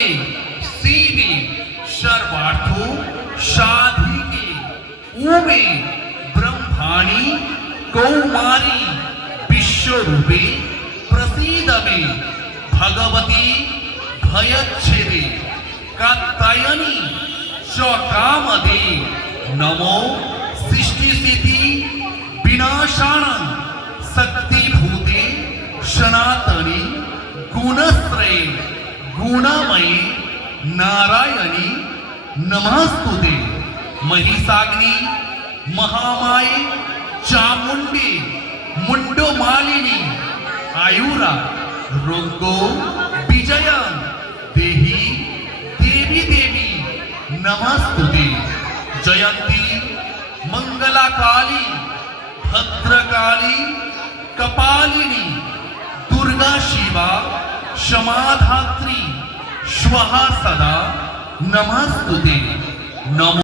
CV सर्वार्थो साधिके उमे ब्रह्माणि कौमारी विश्वरूपे प्रसीद मे भगवती भयच्छेदे कात्यायनी च कामदे नमो सृष्टिस्थिति विनाशानं शक्तिभूते सनातनी गुणत्रये गुणमयी नारायणी नमस्तुते महिषाग्नि महामाये चामुंडे मुंडमालिनी आयुरा रोगो विजयं देहि देवी देवी नमस्तुते जयंती मंगलाकाली भद्रकाली कपालिनी दुर्गा शिवा क्षमाधात्री स्वाहा सदा नमस्तुते नमो